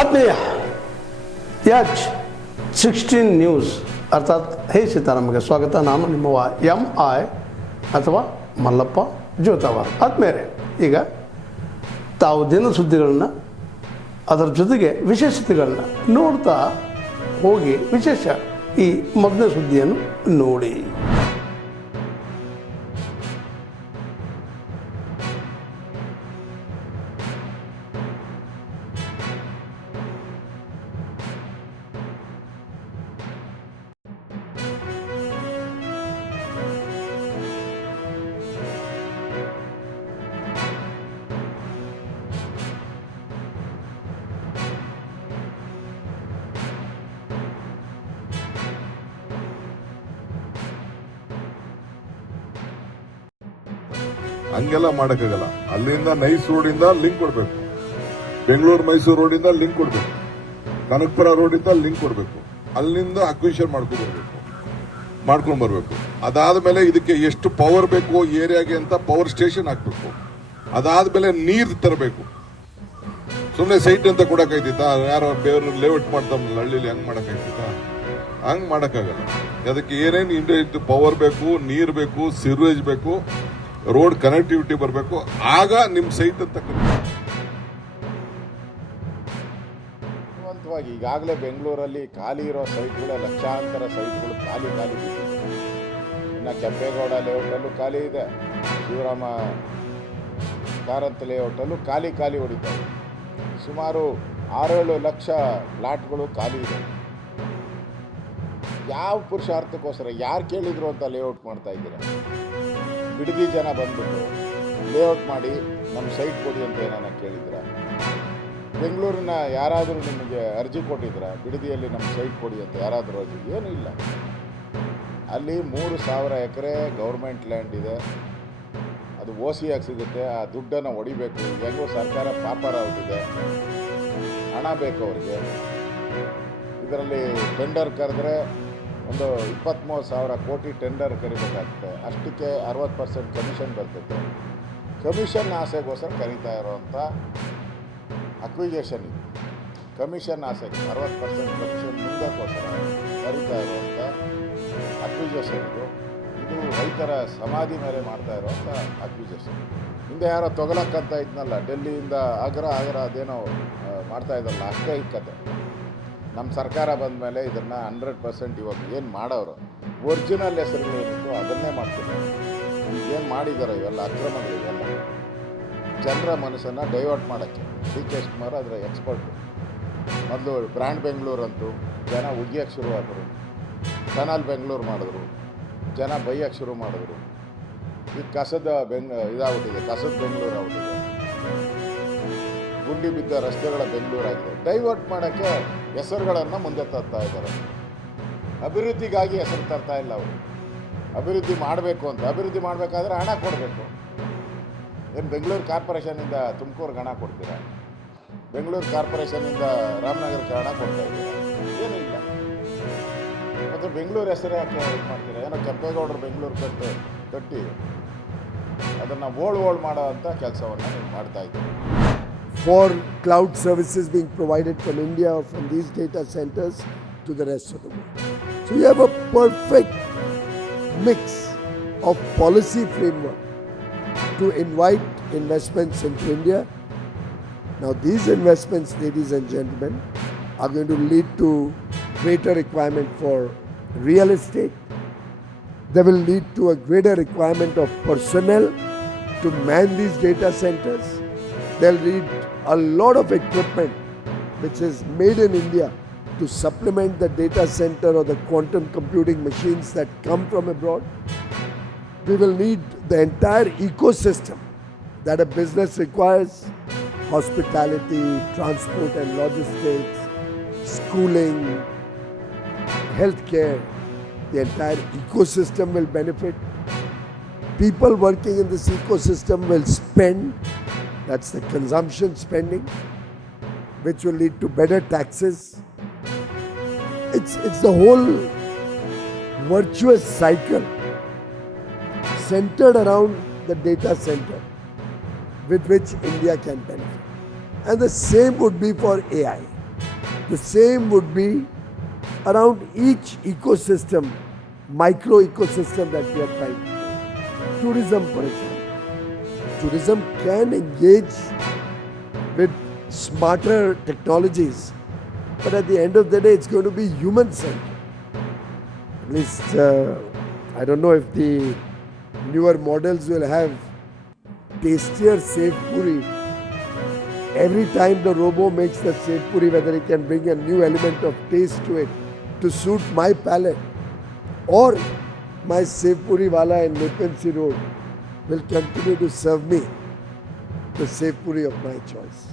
ಆತ್ಮೀಯ H16 news ಅರ್ಥಾತ್ ಹೇ ಸೀತಾರಾಮಗೆ ಸ್ವಾಗತ. ನಾನು ನಿಮ್ಮವ MI ಅಥವಾ ಮಲ್ಲಪ್ಪ ಜೋತಾವಾರ್. ಆದ್ಮೇಲೆ ಈಗ ತಾವು ದಿನ ಸುದ್ದಿಗಳನ್ನ ಅದರ ಜೊತೆಗೆ ವಿಶೇಷತೆಗಳನ್ನ ನೋಡ್ತಾ ಹೋಗಿ ವಿಶೇಷ ಈ ಮೊದಲನೇ ಸುದ್ದಿಯನ್ನು ನೋಡಿ. ಹಂಗೆಲ್ಲ ಮಾಡಕ್ಕಾಗಲ್ಲ. ಅಲ್ಲಿಂದ ನೈಸ್ ರೋಡಿಂದ ಲಿಂಕ್ ಕೊಡ್ಬೇಕು, ಬೆಂಗಳೂರು ಮೈಸೂರು ರೋಡಿಂದ ಲಿಂಕ್ ಕೊಡ್ಬೇಕು, ಕನಕಪುರ ರೋಡಿಂದ ಲಿಂಕ್ ಕೊಡ್ಬೇಕು, ಅಲ್ಲಿಂದ ಅಕ್ವಿಷನ್ ಮಾಡ್ಕೊಂಡ್ ಬರ್ಬೇಕು. ಅದಾದ್ಮೇಲೆ ಇದಕ್ಕೆ ಎಷ್ಟು ಪವರ್ ಬೇಕು ಏರಿಯಾಗೆ ಅಂತ ಪವರ್ ಸ್ಟೇಷನ್ ಹಾಕ್ಬೇಕು. ಅದಾದ್ಮೇಲೆ ನೀರ್ ತರಬೇಕು. ಸುಮ್ನೆ ಸೈಟ್ ಅಂತ ಕೊಡಕ್ಕಾಯ್ತಿತ್ತ? ಯಾರೋ ಬೇರೆ ಲೇಔಟ್ ಮಾಡ್ತಾರಲ್ಲ ಹಳ್ಳಿಲಿ, ಹಂಗ್ ಮಾಡಕ್ಕಾಯ್ತಿತ್ತ? ಹಂಗ್ ಮಾಡಕ್ಕಾಗಲ್ಲ. ಅದಕ್ಕೆ ಏನೇನು ಇಂಡಸ್ಟ್ರಿ ಪವರ್ ಬೇಕು, ನೀರ್ ಬೇಕು, ಸಿರ್ವೇಜ್ ಬೇಕು, ರೋಡ್ ಕನೆಕ್ಟಿವಿಟಿ ಬರಬೇಕು. ಆಗ ನಿಮ್ ಸೈಟ್ ಅಂತ ಈಗಾಗಲೇ ಬೆಂಗಳೂರಲ್ಲಿ ಖಾಲಿ ಇರೋ ಸೈಟ್ಗಳು, ಲಕ್ಷಾಂತರ ಸೈಟ್ಗಳು ಖಾಲಿ ಬಿದ್ದಿದೆ. ಇನ್ನು ಕೆಂಪೇಗೌಡ ಲೇಔಟಲ್ಲೂ ಖಾಲಿ ಇದೆ, ಶಿವರಾಮ ಕಾರಂತ ಲೇಔಟಲ್ಲೂ ಖಾಲಿ ಹೊಡಿತಾರೆ. ಸುಮಾರು 6-7 ಲಕ್ಷ ಪ್ಲಾಟ್ಗಳು ಖಾಲಿ ಇದೆ. ಯಾವ ಪುರುಷಾರ್ಥಕ್ಕೋಸ್ಕರ ಯಾರು ಕೇಳಿದ್ರು ಅಂತ ಲೇಔಟ್ ಮಾಡ್ತಾ ಇದ್ದೀರಾ? ಬಿಡದಿ ಜನ ಬಂದ್ಬಿಟ್ಟು ಲೇಔಟ್ ಮಾಡಿ ನಮ್ಮ ಸೈಟ್ ಕೊಡಿ ಅಂತ ಏನಾನ ಕೇಳಿದ್ರ? ಬೆಂಗಳೂರಿನ ಯಾರಾದರೂ ನಿಮಗೆ ಅರ್ಜಿ ಕೊಟ್ಟಿದ್ರ ಬಿಡದಿಯಲ್ಲಿ ನಮ್ಮ ಸೈಟ್ ಕೊಡಿ ಅಂತ? ಯಾರಾದರೂ ಅರ್ಜಿ? ಏನೂ ಇಲ್ಲ. ಅಲ್ಲಿ 3,000 ಎಕರೆ ಗೌರ್ಮೆಂಟ್ ಲ್ಯಾಂಡ್ ಇದೆ. ಅದು OC ಆಗಿ ಸಿಗುತ್ತೆ. ಆ ದುಡ್ಡನ್ನು ಹೊಡಿಬೇಕು. ಹೆಂಗೋ ಸರ್ಕಾರ ಪಾಪರ ಹೊಟ್ಟಿದೆ, ಹಣ ಬೇಕು ಅವ್ರಿಗೆ. ಇದರಲ್ಲಿ ಟೆಂಡರ್ ಕರೆದ್ರೆ ಒಂದು 23,000 ಕೋಟಿ ಟೆಂಡರ್ ಕರಿಬೇಕಾಗ್ತದೆ. ಅಷ್ಟಕ್ಕೆ 60% ಕಮಿಷನ್ ಬರ್ತದೆ. ಕಮಿಷನ್ ಆಸೆಗೋಸ್ಕರ ಕರೀತಾ ಇರೋವಂಥ ಅಕ್ವಿಜೇಷನ್ ಇದು. ಕಮಿಷನ್ ಆಸೆಗೆ 60% ಕಮಿಷನ್ ಮುಂದಕ್ಕೋಸ್ಕರ ಕರೀತಾ ಇರುವಂಥ ಅಕ್ವಿಜೇಷನ್ ಇದು. ರೈತರ ಸಮಾಧಿ ಮೇಲೆ ಮಾಡ್ತಾ ಇರುವಂಥ ಅಕ್ವಿಜೇಷನ್. ಹಿಂದೆ ಯಾರೋ ತೊಗಲಕ್ಕಂತ ಇದ್ನಲ್ಲ, ಡೆಲ್ಲಿಯಿಂದ ಆಗ್ರ ಅದೇನೋ ಮಾಡ್ತಾ ಇದ್ದಲ್ಲ, ಅಷ್ಟೇ ಈ ಕತೆ. ನಮ್ಮ ಸರ್ಕಾರ ಬಂದ ಮೇಲೆ ಇದನ್ನು 100% ಇವಾಗ ಏನು ಮಾಡೋರು ಒರಿಜಿನಲ್ ಹೆಸರುಗಳೇನಿತ್ತು ಅದನ್ನೇ ಮಾಡ್ತಿದ್ದಾರೆ. ಈಗೇನು ಮಾಡಿದ್ದಾರೆ ಇವೆಲ್ಲ ಅಕ್ರಮಗಳಿವೆಲ್ಲ ಜನರ ಮನಸ್ಸನ್ನು ಡೈವರ್ಟ್ ಮಾಡೋಕ್ಕೆ. DK ಶಿವಕುಮಾರ್ ಅದರ ಎಕ್ಸ್ಪರ್ಟು. ಮೊದಲು ಬ್ರ್ಯಾಂಡ್ ಬೆಂಗಳೂರು ಅಂತೂ ಜನ ಉಗಿಯೋಕ್ಕೆ ಶುರುವಾದರು, ಟನಲ್ ಬೆಂಗಳೂರು ಮಾಡಿದ್ರು, ಜನ ಬೈಯೋಕ್ಕೆ ಶುರು ಮಾಡಿದ್ರು. ಈಗ ಕಸದ ಇದಾಗ್ಬಿಟ್ಟಿದೆ, ಕಸದ ಬೆಂಗಳೂರು ಆಗ್ಬಿಟ್ಟಿದೆ, ಗುಂಡಿ ಬಿದ್ದ ರಸ್ತೆಗಳ ಬೆಂಗಳೂರಾಗಿದೆ. ಡೈವರ್ಟ್ ಮಾಡೋಕ್ಕೆ ಹೆಸರುಗಳನ್ನು ಮುಂದೆ ತರ್ತಾ ಇದ್ದಾರೆ. ಅಭಿವೃದ್ಧಿಗಾಗಿ ಹೆಸರು ತರ್ತಾ ಇಲ್ಲ ಅವರು. ಅಭಿವೃದ್ಧಿ ಮಾಡಬೇಕು ಅಂತ, ಅಭಿವೃದ್ಧಿ ಮಾಡಬೇಕಾದ್ರೆ ಹಣ ಕೊಡಬೇಕು. ಏನು ಬೆಂಗಳೂರು ಕಾರ್ಪೊರೇಷನಿಂದ ತುಮಕೂರಿಗೆ ಹಣ ಕೊಡ್ತೀರಾ? ಬೆಂಗಳೂರು ಕಾರ್ಪೊರೇಷನಿಂದ ರಾಮನಗರಕ್ಕೆ ಹಣ ಕೊಡ್ತಾ ಇದ್ದೀರಾ? ಏನೂ ಇಲ್ಲ. ಮತ್ತು ಬೆಂಗಳೂರು ಹೆಸರು ಯಾಕೆ ಇದು ಮಾಡ್ತೀರಾ? ಏನೋ ಕೆಂಪೇಗೌಡರು ಬೆಂಗಳೂರು ಕಟ್ಟಿ ಅದನ್ನು ಓಳ್ ಮಾಡೋ ಅಂಥ ಕೆಲಸವನ್ನು ನೀವು ಮಾಡ್ತಾ ಇದ್ದೀರಿ. For cloud services being provided from India or from these data centers to the rest of the world. So you have a perfect mix of policy framework to invite investments into India. Now these investments, ladies and gentlemen, are going to lead to greater requirement for real estate. They will lead to a greater requirement of personnel to man these data centers. They'll need a lot of equipment which is made in India to supplement the data center or the quantum computing machines that come from abroad. We will need the entire ecosystem that a business requires: hospitality, transport and logistics, schooling, healthcare. The entire ecosystem will benefit. People working in this ecosystem will spend. That's the consumption spending, which will lead to better taxes. It's the whole virtuous cycle centered around the data center with which India can benefit. And the same would be for AI. The same would be around each ecosystem, micro ecosystem that we are trying to do. Tourism, for example. Tourism can engage with smarter technologies, but at the end of the day, it's going to be human-centered. At least, I don't know if the newer models will have tastier Sev Puri. Every time the robo makes the Sev Puri, whether it can bring a new element of taste to it to suit my palate, or my Sev Puri wala in Nepensi Road will continue to serve me the Sev Puri of my choice.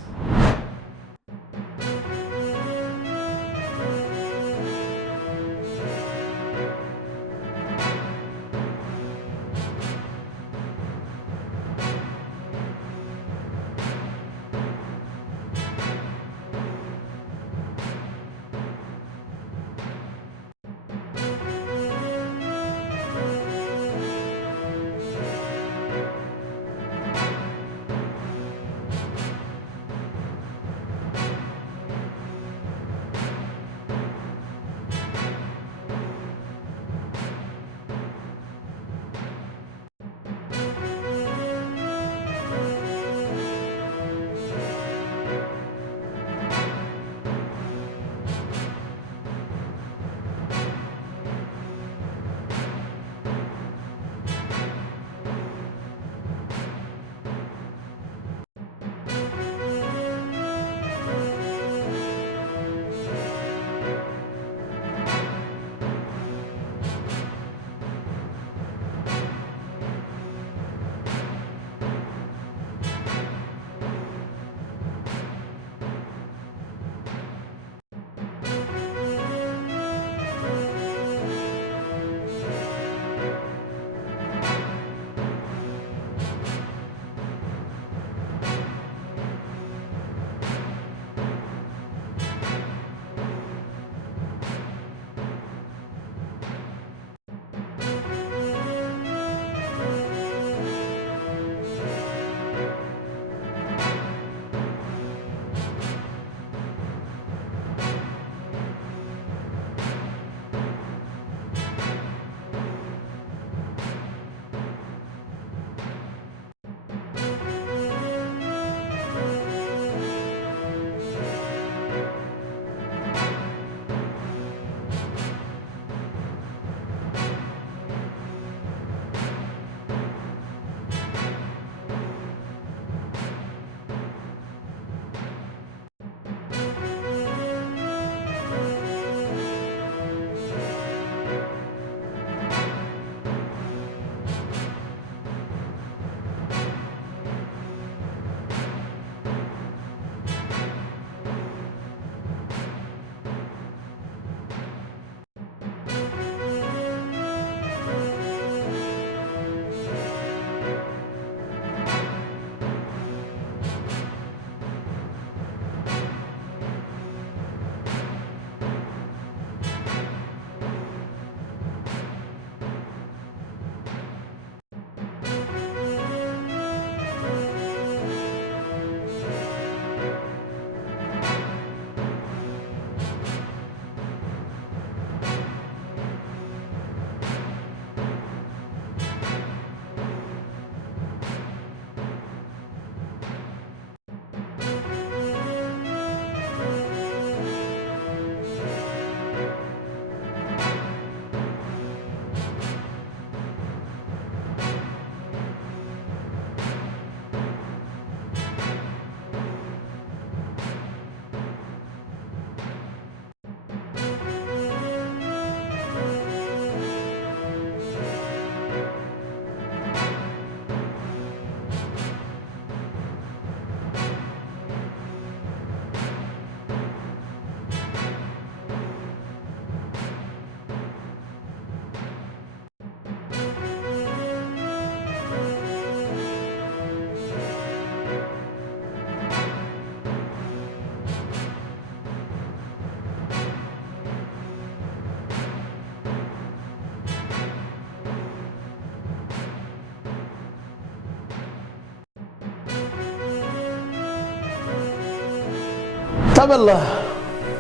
ತಾವೆಲ್ಲ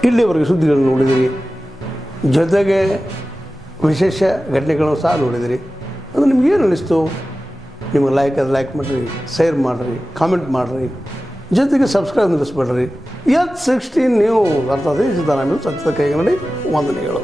ಇಲ್ಲಿವರೆಗೆ ಸುದ್ದಿಗಳನ್ನು ನೋಡಿದಿರಿ, ಜೊತೆಗೆ ವಿಶೇಷ ಘಟನೆಗಳನ್ನು ಸಹ ನೋಡಿದಿರಿ. ಅದು ನಿಮ್ಗೇನು ಅನ್ನಿಸ್ತು? ನಿಮಗೆ ಲೈಕ್ ಮಾಡಿರಿ, ಶೇರ್ ಮಾಡಿರಿ, ಕಾಮೆಂಟ್ ಮಾಡಿರಿ, ಜೊತೆಗೆ ಸಬ್ಸ್ಕ್ರೈಬ್ ನಿಲ್ಲಿಸ್ಬೇಡ್ರಿ. H16 ನ್ಯೂಸ್ ಅರ್ಥಾತ್ ಸಿದ್ದರಾಮಯ್ಯ ಸತ್ಯದ ಕೈಗನ್ನಡಿ ವಂದನೆಗಳು.